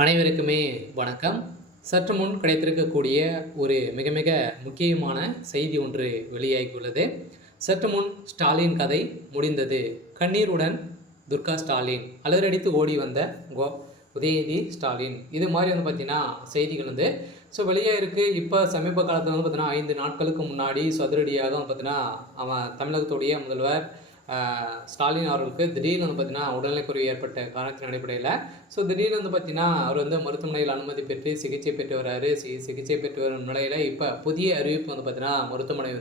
அனைவருக்குமே வணக்கம். சற்று முன் கிடைத்திருக்கக்கூடிய ஒரு மிக மிக முக்கியமான செய்தி ஒன்று வெளியாகியுள்ளது. சற்று முன் ஸ்டாலின் கதை முடிந்தது. கண்ணீருடன் துர்கா ஸ்டாலின், அலறடித்து ஓடி வந்த உதயநிதி ஸ்டாலின், இது மாதிரி பார்த்தீங்கன்னா செய்திகள் வெளியாக இருக்குது. இப்போ சமீப காலத்தில் பார்த்தீங்கன்னா 5 நாட்களுக்கு முன்னாடி அதிரடியாக பார்த்தீங்கன்னா அவன் தமிழகத்துடைய முதல்வர் ஸ்டாலின் அவர்களுக்கு திடீர்னு பார்த்தீங்கன்னா உடல்நலக்குறைவு ஏற்பட்ட காரணத்தின் அடிப்படையில் திடீர்னு பார்த்தீங்கன்னா அவர் மருத்துவமனையில் அனுமதி பெற்று சிகிச்சை பெற்று வராரு. சிகிச்சை பெற்று வரும் நிலையில் இப்போ புதிய அறிவிப்பு பார்த்தீங்கன்னா மருத்துவமனை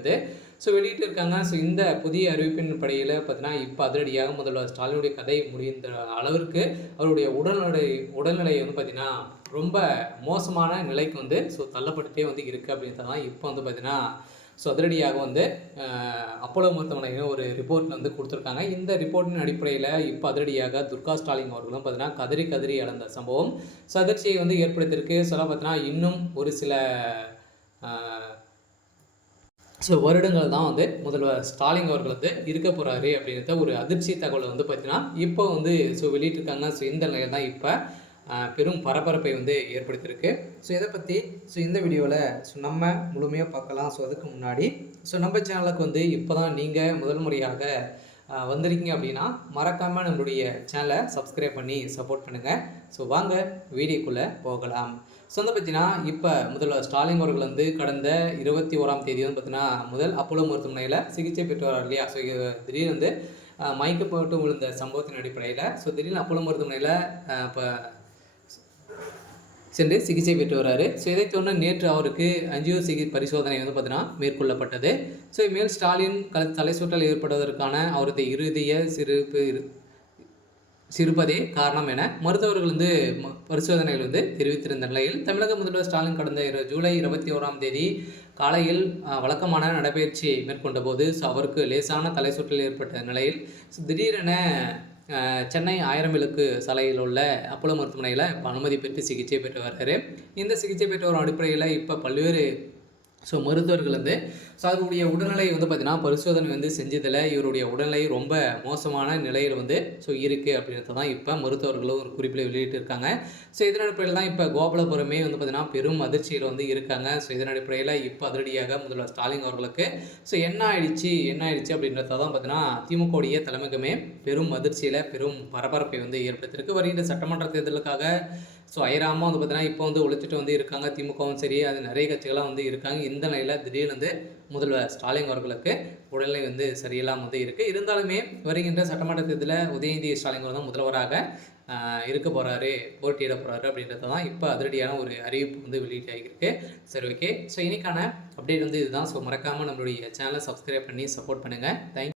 வெளியிட்டு இருக்காங்க. இந்த புதிய அறிவிப்பின் படியில் பார்த்தீங்கன்னா இப்போ அதிரடியாக முதல்வர் ஸ்டாலினுடைய கதை முடிந்த அளவிற்கு அவருடைய உடல்நிலை பார்த்தீங்கன்னா ரொம்ப மோசமான நிலைக்கு தள்ளப்பட்டுட்டே இருக்குது அப்படின்றது தான் இப்போ பார்த்தீங்கன்னா அதிரடியாக அப்போலோ மருத்துவமனையில் ஒரு ரிப்போர்ட்டில் கொடுத்துருக்காங்க. இந்த ரிப்போர்ட்டின் அடிப்படையில் இப்போ அதிரடியாக துர்கா ஸ்டாலின் அவர்களும் பார்த்தீங்கன்னா கதறி இழந்த சம்பவம் அதிர்ச்சியை ஏற்படுத்தியிருக்கு. பார்த்தீங்கன்னா இன்னும் ஒரு சில வருடங்கள் தான் முதல்வர் ஸ்டாலின் அவர்கள் இருக்க போகிறாரு அப்படின்றத ஒரு அதிர்ச்சி தகவல் பார்த்தீங்கன்னா இப்போ வெளியிட்டிருக்காங்க. இந்த நிலையில் தான் இப்போ பெரும் பரபரப்பை ஏற்படுத்தியிருக்கு. இதை பற்றி இந்த வீடியோவில் நம்ம முழுமையாக பார்க்கலாம். அதுக்கு முன்னாடி நம்ம சேனலுக்கு இப்போ தான் நீங்கள் முதல் முறையாக வந்திருக்கீங்க அப்படின்னா மறக்காமல் நம்மளுடைய சேனலை சப்ஸ்கிரைப் பண்ணி சப்போர்ட் பண்ணுங்கள். வாங்க வீடியோக்குள்ளே போகலாம். பார்த்தீங்கன்னா இப்போ முதல்வர் ஸ்டாலின் அவர்கள் கடந்த 21ஆம் தேதி பார்த்தீங்கன்னா முதல் அப்போலோ மருத்துவமனையில் சிகிச்சை பெற்று வரார் இல்லையா. திடீர்னு மயக்கப்பட்டு விழுந்த சம்பவத்தின் அடிப்படையில் திடீர்னு அப்போலோ மருத்துவமனையில் இப்போ சென்று சிகிச்சை பெற்று வராரு. இதை தொடர்ந்து நேற்று அவருக்கு அஞ்சியோ பரிசோதனை பார்த்தீங்கன்னா மேற்கொள்ளப்பட்டது. மேல் ஸ்டாலின் தலை சுற்றல் ஏற்படுவதற்கான அவரது இருதய சிறுபதே காரணம் என மருத்துவர்கள் பரிசோதனைகள் தெரிவித்திருந்த நிலையில் தமிழக முதல்வர் ஸ்டாலின் கடந்த ஜூலை 21ஆம் தேதி காலையில் வழக்கமான நடைபயிற்சி மேற்கொண்ட போது அவருக்கு லேசான தலை சுற்றல் ஏற்பட்ட நிலையில் திடீரென சென்னை 1000 விளக்கு சாலையில் உள்ள அப்போலோ மருத்துவமனையில் இப்போ அனுமதி பெற்று சிகிச்சை பெற்று வர்றாரு. இந்த சிகிச்சை பெற்று வரும் அடிப்படையில் இப்போ பல்வேறு மருத்துவர்கள் அவருடைய உடல்நிலை பார்த்தீங்கன்னா பரிசோதனை செஞ்சதில் இவருடைய உடல்நிலை ரொம்ப மோசமான நிலையில் இருக்குது அப்படின்றது தான் இப்போ மருத்துவர்களும் ஒரு குறிப்பில் வெளியிட்டிருக்காங்க. இதன் அடிப்படையில் தான் இப்போ கோபாலபுரமே பார்த்தீங்கன்னா பெரும் அதிர்ச்சியில் இருக்காங்க. இதன் அடிப்படையில் இப்போ அதிரடியாக முதல்வர் ஸ்டாலின் அவர்களுக்கு என்ன ஆயிடுச்சு அப்படின்றத தான் பார்த்தீங்கன்னா திமுகவுடைய தலைமைக்குமே பெரும் அதிர்ச்சியில் பெரும் பரபரப்பை ஏற்படுத்தியிருக்கு. வருகின்ற சட்டமன்ற தேர்தலுக்காக அயராமல் பார்த்தீங்கன்னா இப்போ உழைச்சிட்டு இருக்காங்க. திமுகவும் சரி, அது நிறைய கட்சிகளாக இருக்காங்க. இந்த நிலையில் திடீர்னு முதல்வர் ஸ்டாலின் அவர்களுக்கு உடல்நிலை சரியில்லாமல் இருக்குது. இருந்தாலுமே வருகின்ற சட்டமன்ற தேர்தலில் உதயநிதி ஸ்டாலின் தான் முதல்வராக இருக்க போகிறாரு, போட்டியிட போகிறாரு அப்படின்றது தான் இப்போ அதிரடியான ஒரு அறிவிப்பு வெளியிட்டாகிருக்கு. ஓகே. இன்னைக்கான அப்டேட் இதுதான். மறக்காமல் நம்மளுடைய சேனலை சப்ஸ்கிரைப் பண்ணி சப்போர்ட் பண்ணுங்கள். தேங்க்யூ.